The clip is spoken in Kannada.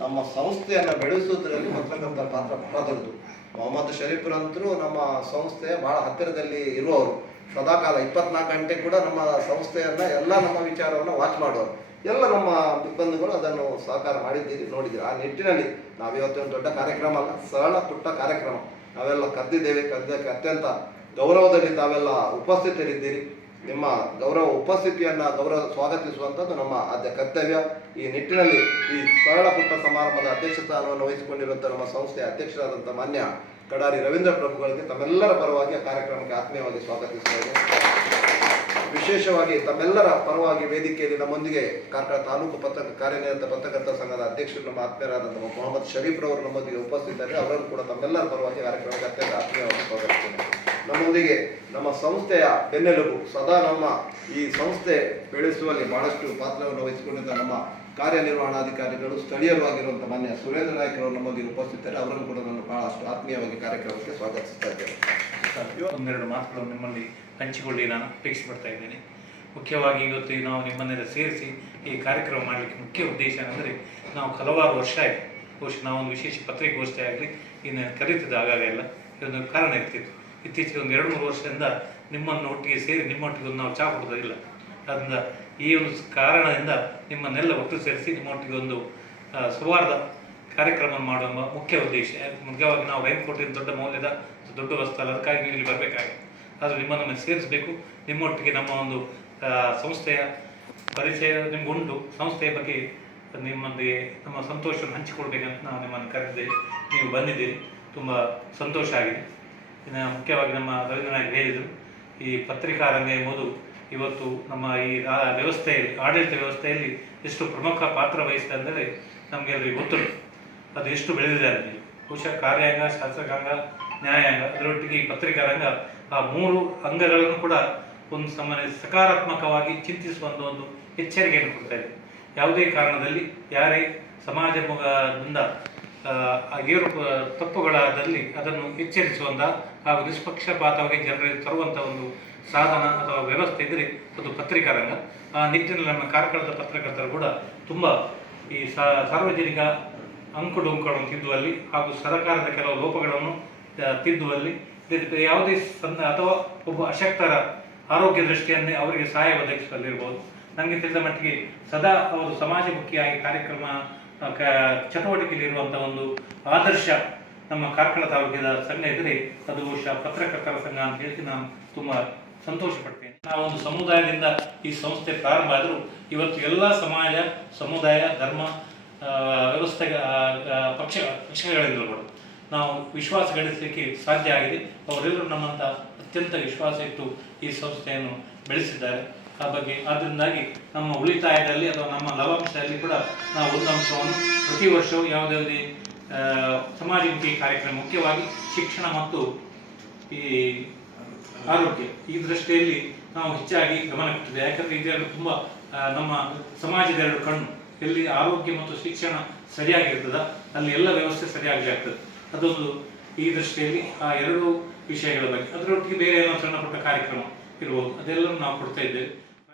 ನಮ್ಮ ಸಂಸ್ಥೆಯನ್ನು ಬೆಳೆಸುವುದರಲ್ಲಿ ಪತ್ರಕರ್ತರ ಪಾತ್ರ ಬಹಳ ದೊಡ್ಡದು. ಮೊಹಮ್ಮದ್ ಶರೀಫ್ರಂತರೂ ನಮ್ಮ ಸಂಸ್ಥೆ ಬಹಳ ಹತ್ತಿರದಲ್ಲಿ ಇರುವವರು. ಸದಾಕಾಲ ಇಪ್ಪತ್ನಾಲ್ಕು ಗಂಟೆ ಕೂಡ ನಮ್ಮ ಸಂಸ್ಥೆಯನ್ನ ಎಲ್ಲ ನಮ್ಮ ವಿಚಾರವನ್ನು ವಾಚ್ ಮಾಡೋರು ಎಲ್ಲ ನಮ್ಮ ಬಂಧುಗಳು ಅದನ್ನು ಸಹಕಾರ ಮಾಡಿದ್ದೀರಿ, ನೋಡಿದ್ದೀರಿ. ಆ ನಿಟ್ಟಿನಲ್ಲಿ ನಾವಿವತ್ತೊಂದು ದೊಡ್ಡ ಕಾರ್ಯಕ್ರಮ ಅಲ್ಲ, ಸರಳ ಪುಟ್ಟ ಕಾರ್ಯಕ್ರಮ. ನಾವೆಲ್ಲ ಕರೆದಿದ್ದೇವೆ ಕರೆದಕ್ಕೆ ಅತ್ಯಂತ ಗೌರವದಲ್ಲಿ ತಾವೆಲ್ಲ ಉಪಸ್ಥಿತರಿದ್ದೀರಿ. ನಿಮ್ಮ ಗೌರವ ಉಪಸ್ಥಿತಿಯನ್ನ ಗೌರವ ಸ್ವಾಗತಿಸುವಂಥದ್ದು ನಮ್ಮ ಆದ್ಯ ಕರ್ತವ್ಯ. ಈ ನಿಟ್ಟಿನಲ್ಲಿ ಈ ಸರಳ ಪುಟ್ಟ ಸಮಾರಂಭದ ಅಧ್ಯಕ್ಷ ಸ್ಥಾನವನ್ನು ವಹಿಸಿಕೊಂಡಿರುವಂಥ ನಮ್ಮ ಸಂಸ್ಥೆಯ ಅಧ್ಯಕ್ಷರಾದಂಥ ಮಾನ್ಯ ಕಡಾರಿ ರವೀಂದ್ರ ಪ್ರಭುಗಳಿಗೆ ತಮ್ಮೆಲ್ಲರ ಪರವಾಗಿ ಕಾರ್ಯಕ್ರಮಕ್ಕೆ ಆತ್ಮೀಯವಾಗಿ ಸ್ವಾಗತಿಸುತ್ತೇವೆ ವಿಶೇಷವಾಗಿ ತಮ್ಮೆಲ್ಲರ ಪರವಾಗಿ ವೇದಿಕೆಯಲ್ಲಿ ನಮ್ಮೊಂದಿಗೆ ಕಾರ್ಕಳ ತಾಲೂಕು ಪತ್ರ ಕಾರ್ಯನಿರತ ಪತ್ರಕರ್ತರ ಸಂಘದ ಅಧ್ಯಕ್ಷರು ನಮ್ಮ ಆತ್ಮೀಯರಾದಂಥ ಮೊಹಮ್ಮದ್ ಶರೀಫ್ ರವರು ನಮ್ಮೊಂದಿಗೆ ಉಪಸ್ಥಿತರಿದ್ದಾರೆ. ಅವರನ್ನು ಕೂಡ ತಮ್ಮೆಲ್ಲರ ಪರವಾಗಿ ಕಾರ್ಯಕ್ರಮಕ್ಕೆ ಅತ್ಯಂತ ಆತ್ಮೀಯವಾಗಿ ಸ್ವಾಗತಿಸ್ತೇನೆ. ನಮ್ಮೊಂದಿಗೆ ನಮ್ಮ ಸಂಸ್ಥೆಯ ಬೆನ್ನೆಲುಬು ಸದಾ ನಮ್ಮ ಈ ಸಂಸ್ಥೆ ಬೆಳೆಸುವಲ್ಲಿ ಬಹಳಷ್ಟು ಪಾತ್ರವನ್ನು ವಹಿಸಿಕೊಂಡಿದ್ದ ನಮ್ಮ ಕಾರ್ಯನಿರ್ವಹಣಾಧಿಕಾರಿಗಳು ಸ್ಥಳೀಯರು ಆಗಿರುವಂಥ ಮಾನ್ಯ ಸುರೇಂದ್ರ ನಾಯ್ಕರವರು ನಮ್ಮೊಂದಿಗೆ ಉಪಸ್ಥಿತರು ಅವರನ್ನು ಕೂಡ ನಾನು ಬಹಳಷ್ಟು ಆತ್ಮೀಯವಾಗಿ ಕಾರ್ಯಕ್ರಮಕ್ಕೆ ಸ್ವಾಗತಿಸ್ತಾ ಇದ್ದೇನೆ. ಒಂದೆರಡು ಮಾತುಗಳನ್ನು ನಿಮ್ಮಲ್ಲಿ ಹಂಚಿಕೊಳ್ಳಿ, ನಾನು ಅಪೇಕ್ಷೆ ಪಡ್ತಾ ಇದ್ದೇನೆ. ಮುಖ್ಯವಾಗಿ ಇವತ್ತು ನಾವು ನಿಮ್ಮನ್ನೆಲ್ಲ ಸೇರಿಸಿ ಈ ಕಾರ್ಯಕ್ರಮ ಮಾಡಲಿಕ್ಕೆ ಮುಖ್ಯ ಉದ್ದೇಶ ಅಂದರೆ ನಾವು ಹಲವಾರು ವರ್ಷ ಆಯಿತು. ಬಹುಶಃ ನಾವೊಂದು ವಿಶೇಷ ಪತ್ರಿಕಾಗೋಷ್ಠಿ ಆಗಲಿ, ಇನ್ನು ಕರೀತಿದ್ದ ಆಗಾಗೆಲ್ಲ ಇದೊಂದು ಕಾರಣ ಇರ್ತಿತ್ತು. ಇತ್ತೀಚೆಗೆ ಒಂದು ಎರಡು ಮೂರು ವರ್ಷದಿಂದ ನಿಮ್ಮನ್ನು ಒಟ್ಟಿಗೆ ಸೇರಿ, ನಿಮ್ಮೊಟ್ಟಿಗೆ ಒಂದು ನಾವು ಚಾ ಕೊಡೋದಿಲ್ಲ ಅದರಿಂದ ಈ ಕಾರಣದಿಂದ ನಿಮ್ಮನ್ನೆಲ್ಲ ಒಟ್ಟು ಸೇರಿಸಿ ನಿಮ್ಮೊಟ್ಟಿಗೆ ಒಂದು ಸುವಾರ್ಧ ಕಾರ್ಯಕ್ರಮ ಮಾಡುವ ಮುಖ್ಯ ಉದ್ದೇಶ. ಮುಖ್ಯವಾಗಿ ನಾವು ರೈನ್ಕೋಟಿನ ದೊಡ್ಡ ಮೌಲ್ಯದ ದೊಡ್ಡ ವಸ್ತು ಅಲ್ಲ ಅದಕ್ಕಾಗಿ ನೀವು ಇಲ್ಲಿ ಬರಬೇಕಾಗಿದೆ. ಆದರೆ ನಿಮ್ಮನ್ನು ಸೇರಿಸಬೇಕು. ನಿಮ್ಮೊಟ್ಟಿಗೆ ನಮ್ಮ ಒಂದು ಸಂಸ್ಥೆಯ ಪರಿಚಯ ನಿಮಗುಂಡು ಸಂಸ್ಥೆಯ ಬಗ್ಗೆ ನಿಮ್ಮೊಂದಿಗೆ ನಮ್ಮ ಸಂತೋಷವನ್ನು ಹಂಚಿಕೊಳ್ಬೇಕಂತ ನಾವು ನಿಮ್ಮನ್ನು ಕರೆದಿದ್ದೇವೆ. ನೀವು ಬಂದಿದ್ದೀರಿ. ತುಂಬ ಸಂತೋಷ ಆಗಿದೆ. ಇನ್ನು ಮುಖ್ಯವಾಗಿ ನಮ್ಮ ರವೀಂದ್ರನಾಥ್ ಹೇಳಿದರು, ಈ ಪತ್ರಿಕಾ ರಂಗ ಎಂಬುದು ಇವತ್ತು ನಮ್ಮ ಈ ವ್ಯವಸ್ಥೆ ವ್ಯವಸ್ಥೆಯಲ್ಲಿ ಆಡಳಿತ ವ್ಯವಸ್ಥೆಯಲ್ಲಿ ಎಷ್ಟು ಪ್ರಮುಖ ಪಾತ್ರ ವಹಿಸಿದೆ ಅಂದರೆ ನಮಗೆಲ್ಲರಿಗೂ ಗೊತ್ತುಂಟು ಅದು ಎಷ್ಟು ಬೆಳೆದಿದೆ ಅಲ್ಲಿ? ಬಹುಶಃ ಕಾರ್ಯಾಂಗ ಶಾಸಕಾಂಗ ನ್ಯಾಯಾಂಗ ಅದರೊಟ್ಟಿಗೆ ಈ ಪತ್ರಿಕಾ ರಂಗ ಆ ಮೂರು ಅಂಗಗಳನ್ನು ಕೂಡ ಒಂದು ಸಮಾನ ಸಕಾರಾತ್ಮಕವಾಗಿ ಚಿಂತಿಸುವಂಥ ಒಂದು ಎಚ್ಚರಿಕೆಯನ್ನು ಕೊಡ್ತಾ ಇದೆ. ಯಾವುದೇ ಕಾರಣದಲ್ಲಿ ಯಾರೇ ಸಮಾಜ ಮುಖದಿಂದ ಆ, ಆ ಏರು ತಪ್ಪುಗಳಾದಲ್ಲಿ ಅದನ್ನು ಎಚ್ಚರಿಸುವಂಥ ಹಾಗೂ ನಿಷ್ಪಕ್ಷಪಾತವಾಗಿ ಜನರಿಗೆ ತರುವಂಥ ಒಂದು ಸಾಧನ ಅಥವಾ ವ್ಯವಸ್ಥೆ ಇದ್ದರೆ ಅದು ಪತ್ರಿಕಾ ರಂಗ ಆ, ನಿಟ್ಟಿನಲ್ಲಿ ನಮ್ಮ ಕಾರ್ಕಳದ ಪತ್ರಕರ್ತರು ಕೂಡ ತುಂಬ ಈ ಸಾರ್ವಜನಿಕ ಸಾರ್ವಜನಿಕ ಅಂಕುಡೊಂಕುಗಳನ್ನು ತಿದ್ದುವಲ್ಲಿ ಹಾಗೂ ಸರ್ಕಾರದ ಕೆಲವು ಲೋಪಗಳನ್ನು ತಿದ್ದುವಲ್ಲಿ ಯಾವುದೇ ಸಂದ ಅಥವಾ ಒಬ್ಬ ಅಶಕ್ತರ ಆರೋಗ್ಯ ದೃಷ್ಟಿಯನ್ನೇ ಅವರಿಗೆ ಸಹಾಯ ಒದಗಿಸುವಲ್ಲಿರ್ಬೋದು. ನನಗೆ ತಿಳಿದ ಮಟ್ಟಿಗೆ ಸದಾ ಅವರು ಸಮಾಜಮುಖಿಯಾಗಿ ಕಾರ್ಯಕ್ರಮ ಕ, ಚಟುವಟಿಕೆಯಲ್ಲಿ ಇರುವಂಥ ಒಂದು ಆದರ್ಶ ನಮ್ಮ ಕಾರ್ಕಳ ತಾಲೂಕಿನ ಸಂಘ ಇದ್ದರೆ ಅದು ಬಹುಶಃ ಪತ್ರಕರ್ತರ ಸಂಘ ಅಂತ ಹೇಳಿ ನಾನು ತುಂಬ ಸಂತೋಷ ಪಡ್ತೇನೆ ನಾವೊಂದು ಸಮುದಾಯದಿಂದ ಈ ಸಂಸ್ಥೆ ಪ್ರಾರಂಭ ಆದರೂ ಇವತ್ತು ಎಲ್ಲ ಸಮಾಜ ಸಮುದಾಯ ಧರ್ಮ ವ್ಯವಸ್ಥೆ ಪಕ್ಷ ಪಕ್ಷಗಳಿಂದಲೂ ಕೂಡ ನಾವು ವಿಶ್ವಾಸ ಗಳಿಸಲಿಕ್ಕೆ ಸಾಧ್ಯ ಆಗಿದೆ. ಅವರೆಲ್ಲರೂ ನಮ್ಮಂತ ಅತ್ಯಂತ ವಿಶ್ವಾಸ ಇಟ್ಟು ಈ ಸಂಸ್ಥೆಯನ್ನು ಬೆಳೆಸಿದ್ದಾರೆ. ಆ ಬಗ್ಗೆ ಆದ್ದರಿಂದಾಗಿ ನಮ್ಮ ಉಳಿತಾಯದಲ್ಲಿ ಅಥವಾ ನಮ್ಮ ಲವಾಂಶದಲ್ಲಿ ಕೂಡ ನಾವು ಒಂದು ಅಂಶವನ್ನು ಪ್ರತಿ ವರ್ಷವೂ ಯಾವುದೇ ಆ, ಸಮಾಜಮುಖಿ ಕಾರ್ಯಕ್ರಮ ಮುಖ್ಯವಾಗಿ ಶಿಕ್ಷಣ ಮತ್ತು ಈ ಆರೋಗ್ಯ ಈ ದೃಷ್ಟಿಯಲ್ಲಿ ನಾವು ಹೆಚ್ಚಾಗಿ ಗಮನ ಕೊಟ್ಟಿದ್ದೇವೆ. ಯಾಕಂದ್ರೆ ಇದೆರಡು ತುಂಬ ನಮ್ಮ ಸಮಾಜದ ಎರಡು ಕಣ್ಣು. ಎಲ್ಲಿ ಆರೋಗ್ಯ ಮತ್ತು ಶಿಕ್ಷಣ ಸರಿಯಾಗಿರ್ತದ, ಅಲ್ಲಿ ಎಲ್ಲ ವ್ಯವಸ್ಥೆ ಸರಿಯಾಗಿ ಆಗ್ತದೆ. ಅದೊಂದು ಈ ದೃಷ್ಟಿಯಲ್ಲಿ ಆ ಎರಡು ವಿಷಯಗಳ ಬಗ್ಗೆ. ಅದರೊಟ್ಟಿಗೆ ಬೇರೆ ಏನೋ ಸಣ್ಣ ಪುಟ್ಟ ಕಾರ್ಯಕ್ರಮ ಇರ್ಬೋದು. ಅದೆಲ್ಲವೂ ನಾವು ಕೊಡ್ತಾ ಇದ್ದೇವೆ.